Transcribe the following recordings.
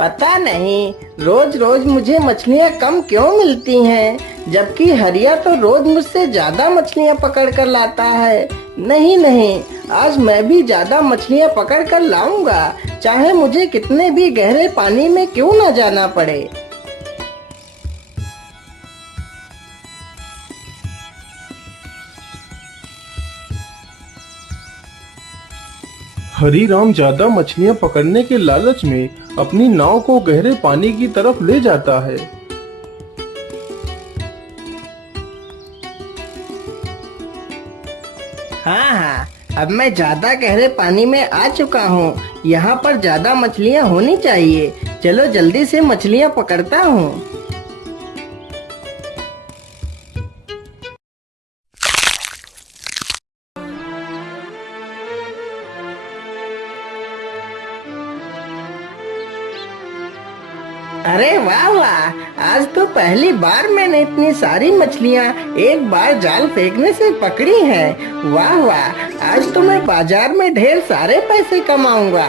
पता नहीं रोज रोज मुझे मछलियाँ कम क्यों मिलती हैं, जबकि हरिया तो रोज मुझसे ज्यादा मछलियाँ पकड़ कर लाता है। नहीं नहीं, आज मैं भी ज्यादा मछलियाँ पकड़ कर लाऊंगा, चाहे मुझे कितने भी गहरे पानी में क्यों न जाना पड़े। हरीराम ज्यादा मछलियां पकड़ने के लालच में अपनी नाव को गहरे पानी की तरफ ले जाता है। हाँ हाँ, अब मैं ज्यादा गहरे पानी में आ चुका हूँ। यहाँ पर ज्यादा मछलियाँ होनी चाहिए। चलो जल्दी से मछलियाँ पकड़ता हूँ। अरे वाह वाह, आज तो पहली बार मैंने इतनी सारी मछलियाँ एक बार जाल फेंकने से पकड़ी हैं। वाह वाह, आज तो मैं बाजार में ढेर सारे पैसे कमाऊंगा।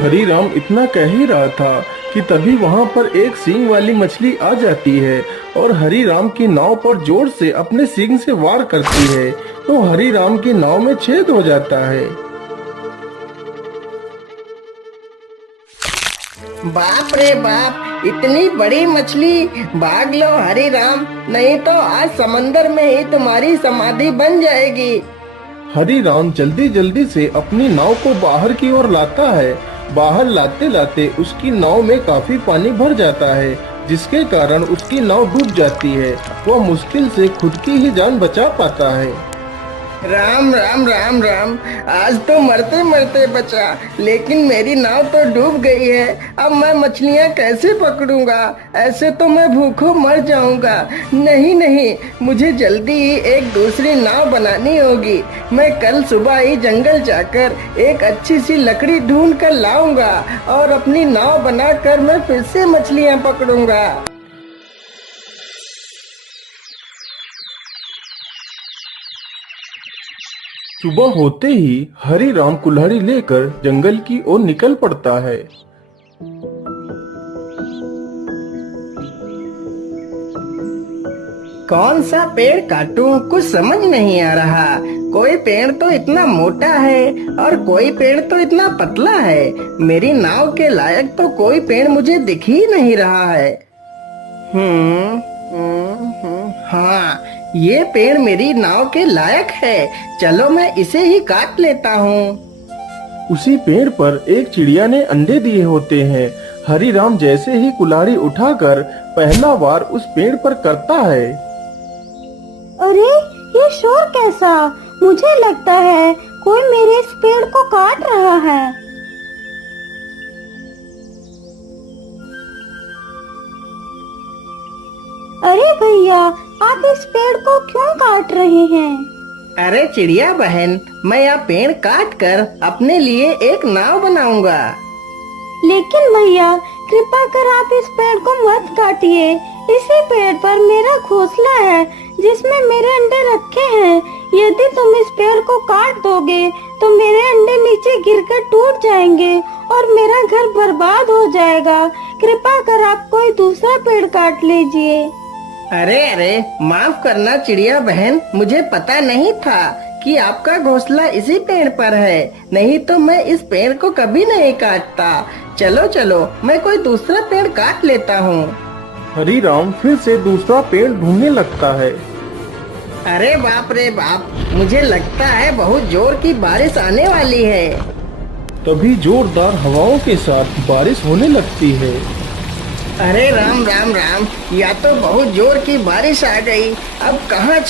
हरीराम इतना कह ही रहा था कि तभी वहां पर एक सींग वाली मछली आ जाती है और हरीराम की नाव पर जोर से अपने सींग से वार करती है, तो हरीराम की नाव में छेद हो जाता है। बाप रे बाप, इतनी बड़ी मछली! भाग लो हरीराम, नहीं तो आज समंदर में ही तुम्हारी समाधि बन जाएगी। हरीराम जल्दी जल्दी से अपनी नाव को बाहर की ओर लाता है। बाहर लाते लाते उसकी नाव में काफी पानी भर जाता है, जिसके कारण उसकी नाव डूब जाती है। वह मुश्किल से खुद की ही जान बचा पाता है। राम राम राम राम, आज तो मरते मरते बचा, लेकिन मेरी नाव तो डूब गई है। अब मैं मछलियाँ कैसे पकड़ूंगा? ऐसे तो मैं भूखों मर जाऊंगा। नहीं नहीं, मुझे जल्दी ही एक दूसरी नाव बनानी होगी। मैं कल सुबह ही जंगल जाकर एक अच्छी सी लकड़ी ढूंढ कर लाऊंगा और अपनी नाव बनाकर मैं फिर से मछलियाँ पकड़ूंगा। सुबह होते ही हरीराम कुल्हाड़ी लेकर जंगल की ओर निकल पड़ता है। कौन सा पेड़ काटूं, कुछ समझ नहीं आ रहा। कोई पेड़ तो इतना मोटा है और कोई पेड़ तो इतना पतला है। मेरी नाव के लायक तो कोई पेड़ मुझे दिख ही नहीं रहा है। हाँ, ये पेड़ मेरी नाव के लायक है। चलो मैं इसे ही काट लेता हूँ। उसी पेड़ पर एक चिड़िया ने अंडे दिए होते हैं। हरीराम जैसे ही कुल्हाड़ी उठाकर पहला वार उस पेड़ पर करता है। अरे ये शोर कैसा? मुझे लगता है कोई मेरे इस पेड़ को काट रहा है। अरे भैया, आप इस पेड़ को क्यों काट रहे हैं? अरे चिड़िया बहन, मैं यह पेड़ काट कर अपने लिए एक नाव बनाऊंगा। लेकिन भैया, कृपा कर आप इस पेड़ को मत काटिए। इसी पेड़ पर मेरा घोंसला है जिसमें मेरे अंडे रखे हैं। यदि तुम इस पेड़ को काट दोगे तो मेरे अंडे नीचे गिरकर टूट जाएंगे और मेरा घर बर्बाद हो जाएगा। कृपा कर आप कोई दूसरा पेड़ काट लीजिए। अरे अरे, माफ करना चिड़िया बहन, मुझे पता नहीं था कि आपका घोंसला इसी पेड़ पर है। नहीं तो मैं इस पेड़ को कभी नहीं काटता। चलो चलो, मैं कोई दूसरा पेड़ काट लेता हूँ। हरीराम फिर से दूसरा पेड़ ढूंढने लगता है। अरे बाप रे बाप, मुझे लगता है बहुत जोर की बारिश आने वाली है। तभी जोरदार हवाओं के साथ बारिश होने लगती है। अरे राम राम राम, या तो बहुत जोर की बारिश आ गई। अब कहाँ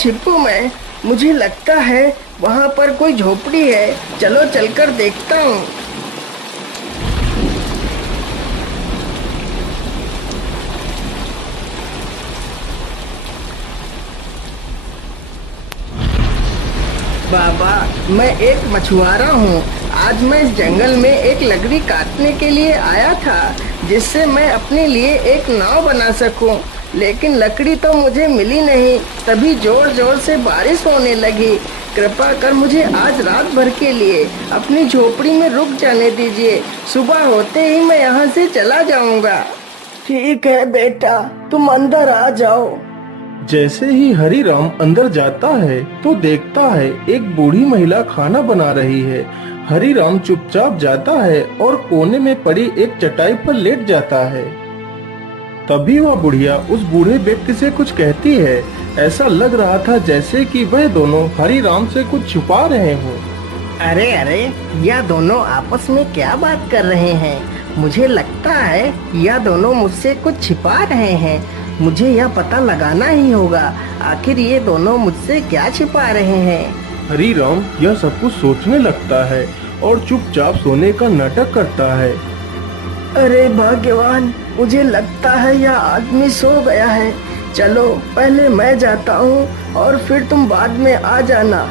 छिपूं मैं? मुझे लगता है वहाँ पर कोई झोपड़ी है। चलो चलकर देखता हूँ। बाबा, मैं एक मछुआरा हूँ। आज मैं इस जंगल में एक लकड़ी काटने के लिए आया था, जिससे मैं अपने लिए एक नाव बना सकूं। लेकिन लकड़ी तो मुझे मिली नहीं। तभी जोर जोर से बारिश होने लगी। कृपा कर मुझे आज रात भर के लिए अपनी झोपड़ी में रुक जाने दीजिए। सुबह होते ही मैं यहाँ से चला जाऊंगा। ठीक है बेटा, तुम अंदर आ जाओ। जैसे ही हरिराम अंदर जाता है तो देखता है एक बूढ़ी महिला खाना बना रही है। हरिराम चुपचाप जाता है और कोने में पड़ी एक चटाई पर लेट जाता है। तभी वह बुढ़िया उस बूढ़े व्यक्ति से कुछ कहती है। ऐसा लग रहा था जैसे कि वह दोनों हरिराम से कुछ छुपा रहे हों। अरे अरे, यह दोनों आपस में क्या बात कर रहे हैं? मुझे लगता है यह दोनों मुझसे कुछ छिपा रहे हैं। मुझे यह पता लगाना ही होगा, आखिर ये दोनों मुझसे क्या छिपा रहे हैं। हरिराम यह सब कुछ सोचने लगता है और चुपचाप सोने का नाटक करता है। अरे भाग्यवान, मुझे लगता है यह आदमी सो गया है। चलो पहले मैं जाता हूँ और फिर तुम बाद में आ जाना।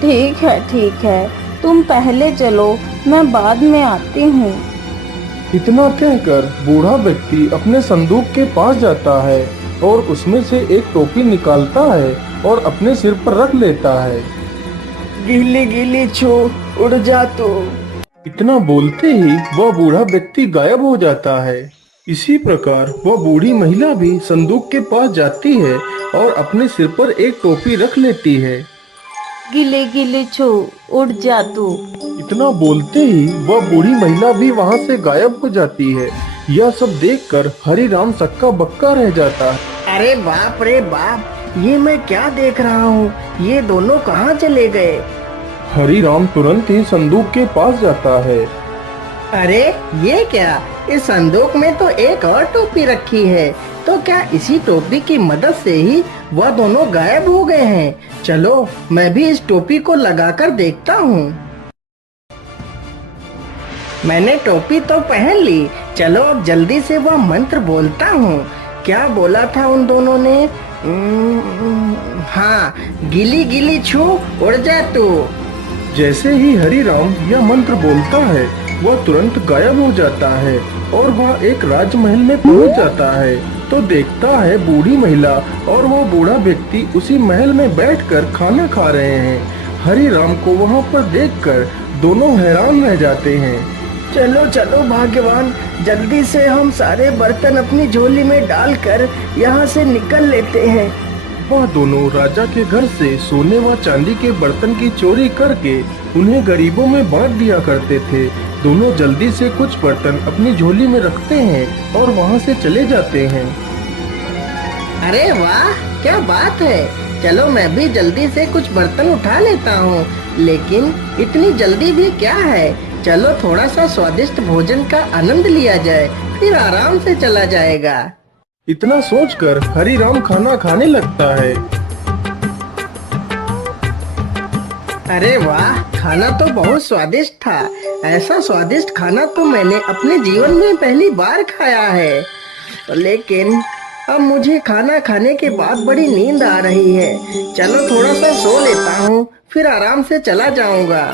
ठीक है, तुम पहले चलो, मैं बाद में आती हूँ। इतना कहकर बूढ़ा व्यक्ति अपने संदूक के पास जाता है और उसमें से एक टोपी निकालता है और अपने सिर पर रख लेता है। गीली गीली छू, उड़ जा तू। इतना बोलते ही वह बूढ़ा व्यक्ति गायब हो जाता है। इसी प्रकार वह बूढ़ी महिला भी संदूक के पास जाती है और अपने सिर पर एक टोपी रख लेती है। गिले गिले छू, उड़ जा तू। इतना बोलते ही वह बूढ़ी महिला भी वहाँ से गायब हो जाती है। यह सब देखकर हरिराम सक्का बक्का रह जाता है। अरे बाप रे बाप, ये मैं क्या देख रहा हूँ? ये दोनों कहाँ चले गए? हरिराम तुरंत ही संदूक के पास जाता है। अरे ये क्या? इस संदूक में तो एक और टोपी रखी है। तो क्या इसी टोपी की मदद से ही वह दोनों गायब हो गए हैं? चलो मैं भी इस टोपी को लगाकर देखता हूँ। मैंने टोपी तो पहन ली। चलो अब जल्दी से वह मंत्र बोलता हूँ। क्या बोला था उन दोनों ने? हाँ, गिली गिली छू, उड़ जा तू। जैसे ही हरिराम यह मंत्र बोलता है वह तुरंत गायब हो जाता है और वह एक राजमहल में पहुंच जाता है। तो देखता है बूढ़ी महिला और वो बूढ़ा व्यक्ति उसी महल में बैठकर खाना खा रहे हैं। हरिराम को वहां पर देखकर दोनों हैरान रह जाते हैं। चलो चलो भाग्यवान, जल्दी से हम सारे बर्तन अपनी झोली में डालकर यहाँ से निकल लेते हैं। वह दोनों राजा के घर से सोने व चांदी के बर्तन की चोरी करके उन्हें गरीबों में बांट दिया करते थे। दोनों जल्दी से कुछ बर्तन अपनी झोली में रखते हैं और वहाँ से चले जाते हैं। अरे वाह, क्या बात है! चलो मैं भी जल्दी से कुछ बर्तन उठा लेता हूँ। लेकिन इतनी जल्दी भी क्या है? चलो थोड़ा सा स्वादिष्ट भोजन का आनंद लिया जाए, फिर आराम से चला जाएगा। इतना सोचकर हरिराम खाना खाने लगता है। अरे वाह, खाना तो बहुत स्वादिष्ट था। ऐसा स्वादिष्ट खाना तो मैंने अपने जीवन में पहली बार खाया है। लेकिन अब मुझे खाना खाने के बाद बड़ी नींद आ रही है। चलो थोड़ा सा सो लेता हूँ, फिर आराम से चला जाऊंगा।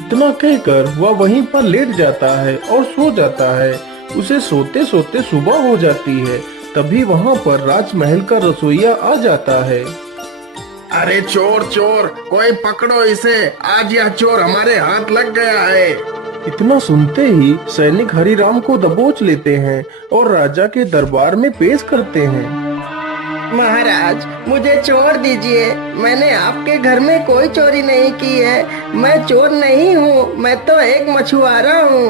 इतना कहकर वह वहीं पर लेट जाता है और सो जाता है। उसे सोते सोते सुबह हो जाती है। तभी वहाँ पर राजमहल का रसोइया आ जाता है। अरे चोर चोर, कोई पकड़ो इसे, आज यह चोर हमारे हाथ लग गया है। इतना सुनते ही सैनिक हरिराम को दबोच लेते हैं और राजा के दरबार में पेश करते हैं। महाराज, मुझे छोड़ दीजिए। मैंने आपके घर में कोई चोरी नहीं की है। मैं चोर नहीं हूँ, मैं तो एक मछुआरा हूँ।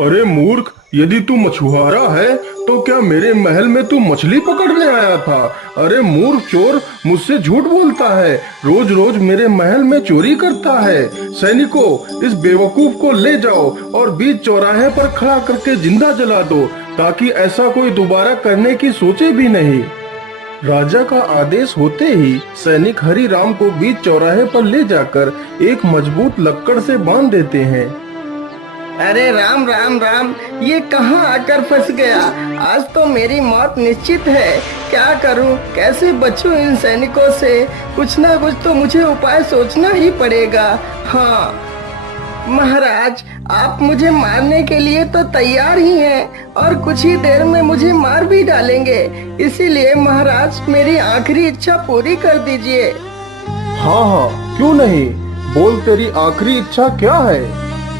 अरे मूर्ख, यदि तू मछुआरा है तो क्या मेरे महल में तू मछली पकड़ने आया था? अरे मूर्ख चोर, मुझसे झूठ बोलता है, रोज रोज मेरे महल में चोरी करता है। सैनिकों, इस बेवकूफ को ले जाओ और बीच चौराहे पर खड़ा करके जिंदा जला दो, ताकि ऐसा कोई दोबारा करने की सोचे भी नहीं। राजा का आदेश होते ही सैनिक हरिराम को बीच चौराहे पर ले जाकर एक मजबूत लक्कड़ से बांध देते हैं। अरे राम राम राम, ये कहाँ आकर फंस गया? आज तो मेरी मौत निश्चित है। क्या करूं, कैसे बचूं इन सैनिकों से? कुछ ना कुछ तो मुझे उपाय सोचना ही पड़ेगा। हाँ महाराज, आप मुझे मारने के लिए तो तैयार ही हैं और कुछ ही देर में मुझे मार भी डालेंगे। इसीलिए महाराज, मेरी आखिरी इच्छा पूरी कर दीजिए। हाँ हाँ, क्यों नहीं, बोल तेरी आखिरी इच्छा क्या है?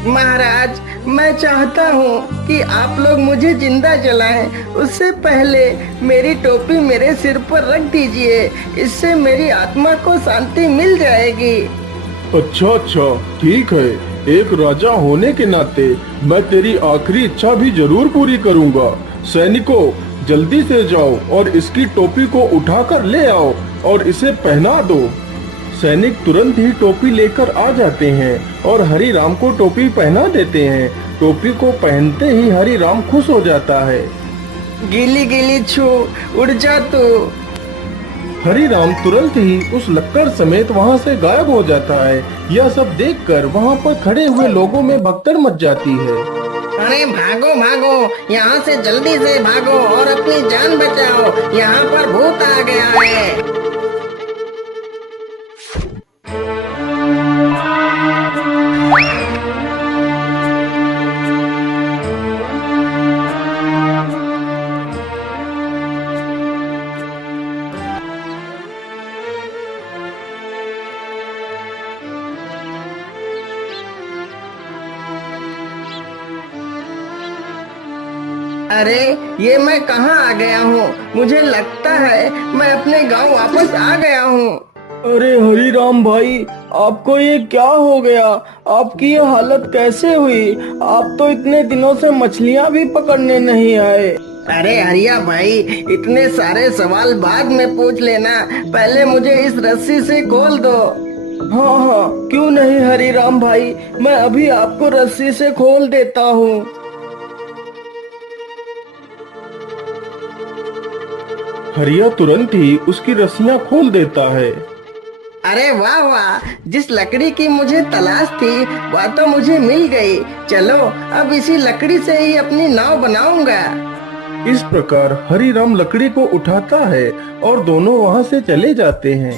महाराज, मैं चाहता हूँ कि आप लोग मुझे जिंदा जलाएं। उससे पहले मेरी टोपी मेरे सिर पर रख दीजिए, इससे मेरी आत्मा को शांति मिल जाएगी। अच्छा अच्छा, ठीक है। एक राजा होने के नाते मैं तेरी आखिरी इच्छा भी जरूर पूरी करूंगा। सैनिकों, जल्दी से जाओ और इसकी टोपी को उठाकर ले आओ और इसे पहना दो। सैनिक तुरंत ही टोपी लेकर आ जाते हैं और हरि राम को टोपी पहना देते हैं। टोपी को पहनते ही हरि राम खुश हो जाता है। गीली गीली छू, उड़ जा तू। हरि राम तुरंत ही उस लक्कड़ समेत वहाँ से गायब हो जाता है। यह सब देखकर वहाँ पर खड़े हुए लोगों में भगदड़ मच जाती है। अरे भागो भागो, यहाँ से जल्दी से भागो और अपनी जान बचाओ, यहाँ पर भूत आ गया है। अरे ये मैं कहाँ आ गया हूँ? मुझे लगता है मैं अपने गांव वापस आ गया हूँ। अरे हरी राम भाई, आपको ये क्या हो गया? आपकी ये हालत कैसे हुई? आप तो इतने दिनों से मछलियाँ भी पकड़ने नहीं आए। अरे हरिया भाई, इतने सारे सवाल बाद में पूछ लेना, पहले मुझे इस रस्सी से खोल दो। हाँ हाँ, क्यों नहीं हरी राम भाई, मैं अभी आपको रस्सी से खोल देता हूँ। हरिया तुरंत ही उसकी रस्सियाँ खोल देता है। अरे वाह वाह, जिस लकड़ी की मुझे तलाश थी वह तो मुझे मिल गई। चलो अब इसी लकड़ी से ही अपनी नाव बनाऊंगा। इस प्रकार हरि राम लकड़ी को उठाता है और दोनों वहाँ से चले जाते हैं।